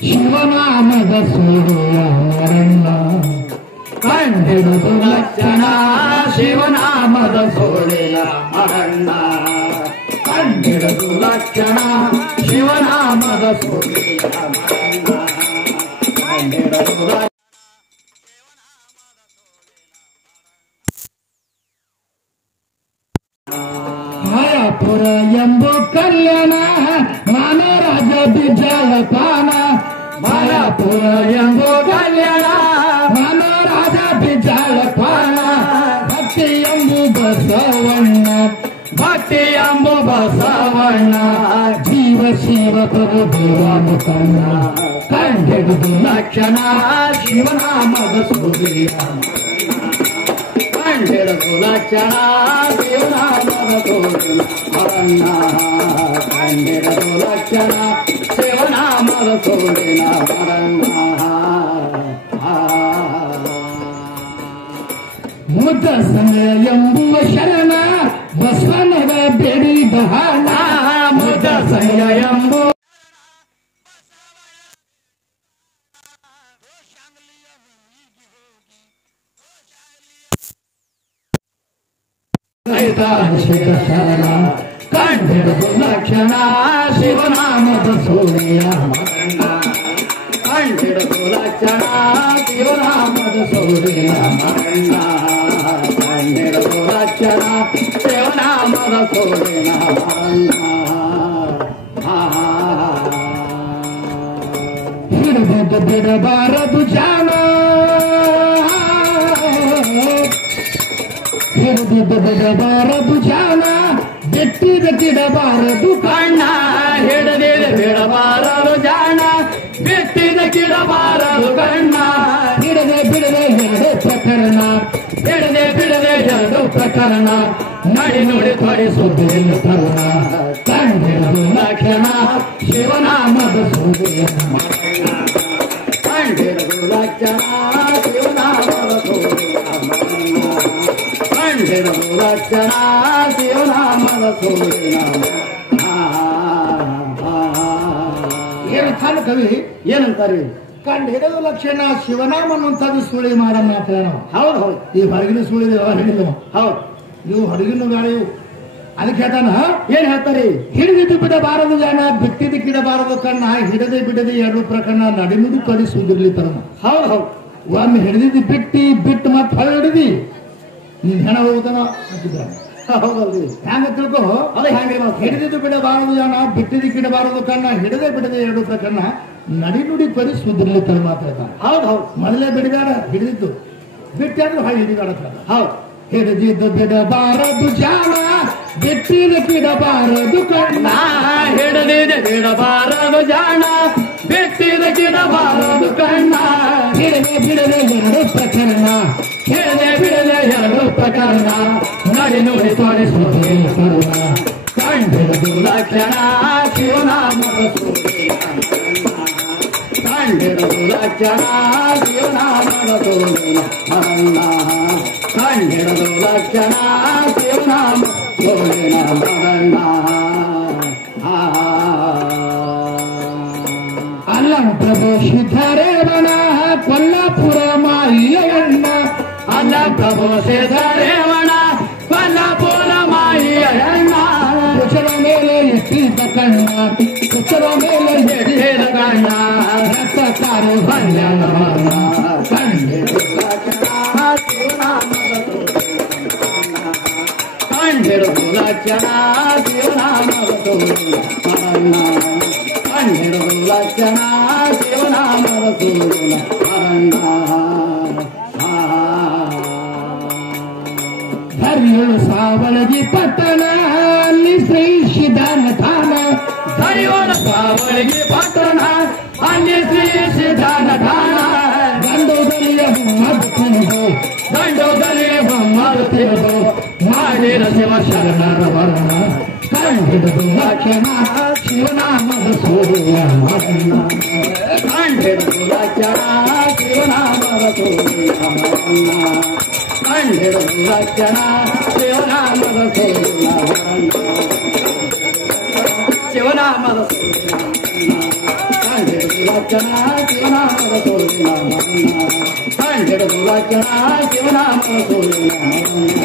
ಶಿವನಾಮದ ಸೂರ್ಯರಣ್ಣ ಕಂಡಿಡುದು ಲಕ್ಷಣ ಶಿವನಾಮದ ಸೋಳಿಯ ಮರಣ್ಣ ಕಂಡಿಡುದು ಲಕ್ಷಣ ಶಿವನಾಮದ ಸೋಳಿಯ ಮರಣ್ಣ ಕಂಡಿಡುದು ಮಾಯಾಪುರ ಎಂಬು ಕಲ್ಯಾಣ ಮಾನರಾಜ ಬಿಜಾಲಪಾನ ಮಾಯಾಪುರ ಎಂಬು ಕಲ್ಯಾಣ ಮಾನರಾಜ ಬಿಜಾಲಪಾನ ಭಕ್ತಿ ಎಂಬು ಬಸವಣ್ಣ ಭಕ್ತಿ ಎಂಬು ಬಸವಣ್ಣ ಜೀವ ಶಿವ ಪ್ರಭು ದೇವಾನುಕಣ್ಣ ಕಂಡಿಡುದು ಲಕ್ಷಣ ಶಿವನಾಮದ ಸೂರ್ಯ ಕಂಡಿಡುದು ಲಕ್ಷಣ ಶಿವನಾಮದ ಸೂರ್ಯ ಮರಣ್ಣ ಕಂಡಿಡುದು ಲಕ್ಷಣ ಶಿವನಾಮದ ಸೂರ್ಯನ ಮರಣ್ಣ ಮುದ್ದ ಸಂಗ ಎಂಬುವ ಶರಣ ಬಸವನದ ಬೇಡಿದ ಹಣ ಮುದ್ದ ಸಂಗ ಎಂಬು ಶರಣ ಕಂಡಿಡುದು ಲಕ್ಷಣ ಶಿವನಾಮದ ಸೂರ್ಯ ಮರಣ್ಣ ಕಂಡಿಡುದು ಲಕ್ಷಣ ಶಿವನಾಮದ ಸೂರ್ಯ ಮರಣ್ಣ ಕಂಡಿಡುದು ಲಕ್ಷಣ ಶಿವನಾಮದ ಸೂರ್ಯ ಮರಣ್ಣ ಹಿಡಿದು ಬಿಡಬಾರದು ಜಾನ ಹಿಡಿದು ಬಿಡಬಾರದು ಜಾನ ಬೆಟ್ಟಿದ ಕಿಡಬಾರದು ಕಣ್ಣ ಹಿಡದಿದ ಬಿಡಬಾರದು ಜಾಣ ಬೆಟ್ಟಿದ ಕಿಡಬಾರದು ಕಣ್ಣ ಹಿಡದೆ ಬಿಡದೆ ಎರಡು ಪ್ರಕರಣ ಹಿಡದೆ ಬಿಡದೆ ಎರಡು ಪ್ರಕರಣ ನಡಿ ನುಡಿ ತೊಡಿಸುವುದಿಲ್ಲ ತರುಣ ಕಂಡಿಡುದು ಲಕ್ಷಣ ಶಿವನಾಮದ ಸೂರ್ಯ ಕಂಡಿಡುದು ಲಕ್ಷಣ ಶಿವನಾಮದ ಸೂರ್ಯ ಕಂಡಿಡುದು ಲಕ್ಷಣ ಶಿವನಾಮದ ಸೂರ್ಯ ಏನಂತಾನೆ ಕವಿ ಏನಂತಾರೆ ಕಂಡಿಡುದು ಲಕ್ಷಣ ಶಿವನಾಮ ಅನ್ನುವಂಥದ್ದು ಸುಳಿ ಮಾಡನ್ನ ಮಾತ್ರ ಹೌದು ಹೌದು ಈ ಹೊರಗಿನ ಸುಳಿ ಹಿಡಿದು ಹೌದು ನೀವು ಹೊರಗಿನ ಗಾಳಿ ಅದಕ್ಕೆ ಹೇಳ್ತಾನ ಏನ್ ಹೇಳ್ತಾರೆ ಹಿಡಿದಿದ್ದು ಬಿಡಬಾರದು ಜಾಣ ಬಿಟ್ಟಿದ್ದು ಕಿಡಬಾರದು ಕಣ್ಣ ಹಿಡದೆ ಬಿಡದೆ ಎರಡು ಪ್ರಕರಣ ನಡಿನುಡಿ ತೊಡಿಸುವುದಿರ್ಲಿ ತರ ಹೌದು ಹೌದು ಒಮ್ಮೆ ಹಿಡಿದಿದ್ದು ಬಿಟ್ಟು ಮತ್ತೆ ಹೊಳ ಹಿಡಿದಿ ನೀನ್ ಹೆಣ ಹೋಗುತ್ತಾನ ಅಂತಿದ್ರ ಹೌದಲ್ರಿ ಹ್ಯಾಂಗ ತಿಳ್ಕೊ ಅದೇ ಹ್ಯಾಂಗೆ ಹಿಡಿದಿದ್ದು ಬಿಡಬಾರದು ಜಾಣ ಬಿಟ್ಟಿದ್ದು ಕಿಡಬಾರದು ಕಣ್ಣ ಹಿಡದೆ ಬಿಡದೆ ಎರಡು ಪ್ರಕರಣ ನಡಿನುಡಿ ತೊಡಿಸುವುದಿರ್ಲಿ ತರ ಮಾತಾಡ್ತಾನೆ ಹೌದು ಹೌದು ಮೊದಲೇ ಬಿಡಬೇಡ ಹಿಡಿದಿದ್ದು ಬಿಟ್ಟಾದ್ರೂ ಹೊಳೆ ಹಿಡಿಬೇಡ ಹೌದು ಹಿಡಿದಿದ್ದು ಬಿಡಬಾರದು ಜಾಣ ಬಿಟ್ಟಿದ ಕಿಡಬಾರದು ಕಣ್ಣ ಹಿಡಿದಿದ ಬಿಡಬಾರದು ಜಾಣ ಬಿಟ್ಟಿದ ಕಿಡಬಾರದು ಕಣ್ಣ ಹಿಡದೆ ಬಿಡದೆ ಎರಡು ಪ್ರಕರಣ ಹಿಡದೆ ಬಿಡದೆ ಎರಡು ಪ್ರಕರಣ ನಡಿ ನುಡಿ ತೋರಿಸುವುದಿಲ್ಲ ಕರುಣ ಕಂಡಿಡುದು ಲಕ್ಷಣ ಶಿವನಾಮದ ಸೂರ್ಯ ಕಂಡಿಡುದು ಲಕ್ಷಣ ಶಿವನಾಮದ ಸೂರ್ಯ ಮರಣ್ಣ ಕಂಡಿಡುದು ಲಕ್ಷಣ ಶಿವನಾಮ ಸೂರ್ಯನ ಮರಣ್ಣ ಅಲ್ಲ ಪ್ರಭು ಸಿದ್ಧರೇವನ ಕೊಲ್ಲಾಪುರ ಮಾಯಿಯಣ್ಣ ಅಲ್ಲ ಪ್ರಭು ಸಿದ್ಧರೇವಣ ಕೊಲ್ಲಾಪುರ ಮಾಯಿಯಣ್ಣ ಕುಚರ ಮೇಲೆ ಎಟ್ಟಿದ ಕಣ್ಣ ಕುಚರ ಮೇಲೆ ಎಟ್ಟಿದ ಕಣ್ಣ ರಕ್ತಕಾರು ಭಂಜನ ಕಂಡಿಡುದು ಲಕ್ಷಣ ಕಂಡಿಡುದು ಲಕ್ಷಣ ಶಿವನಾಮದ ಸೂರ್ಯ ಮರಣ್ಣ ಕಂಡಿಡುದು ಲಕ್ಷಣ ಶಿವನಾಮದ ಸೂರ್ಯ ಮರಣ್ಣ ಹರಿಯಳು ಸಾವಳಗಿ ಪಟ್ಟಣ ಅಲ್ಲಿ ಶ್ರೀ ಸಿದ್ಧಾನ ಠಾಣ ಹರಿಯೋಳು ಸಾವಳಗಿ ಪಟ್ಟಣ ಅಲ್ಲಿ ಶ್ರೀ ಸಿದ್ಧಾನ ಠಾಣ ಗಂಡು ಬಲಿಯ ಸೇವಕರು ಮಾಡಿದ ಶಿವ ಶರಣರ ವರ್ಣ ಕಂಡಿಡುವ ಲಕ್ಷಣ ಶಿವನಾಮದ ಸೂರ್ಯ ಮರಣ ಕಂಡಿಡುವ ಲಕ್ಷಣ ಶಿವನಾಮದ ಸೂರ್ಯ ಮರಣ ಕಂಡಿಡುವ ಲಕ್ಷಣ ಶಿವನಾಮದ ಸೂರ್ಯ ಮರಣ ಶಿವನಾಮದ ಸೂರ್ಯ ಕಂಡಿಡುವ ಲಕ್ಷಣ ಶಿವನಾಮದ ಸೂರ್ಯ ಮರಣ ಕಂಡಿಡುವ ಲಕ್ಷಣ ಶಿವನಾಮದ ಸೂರ್ಯ ಮರಣ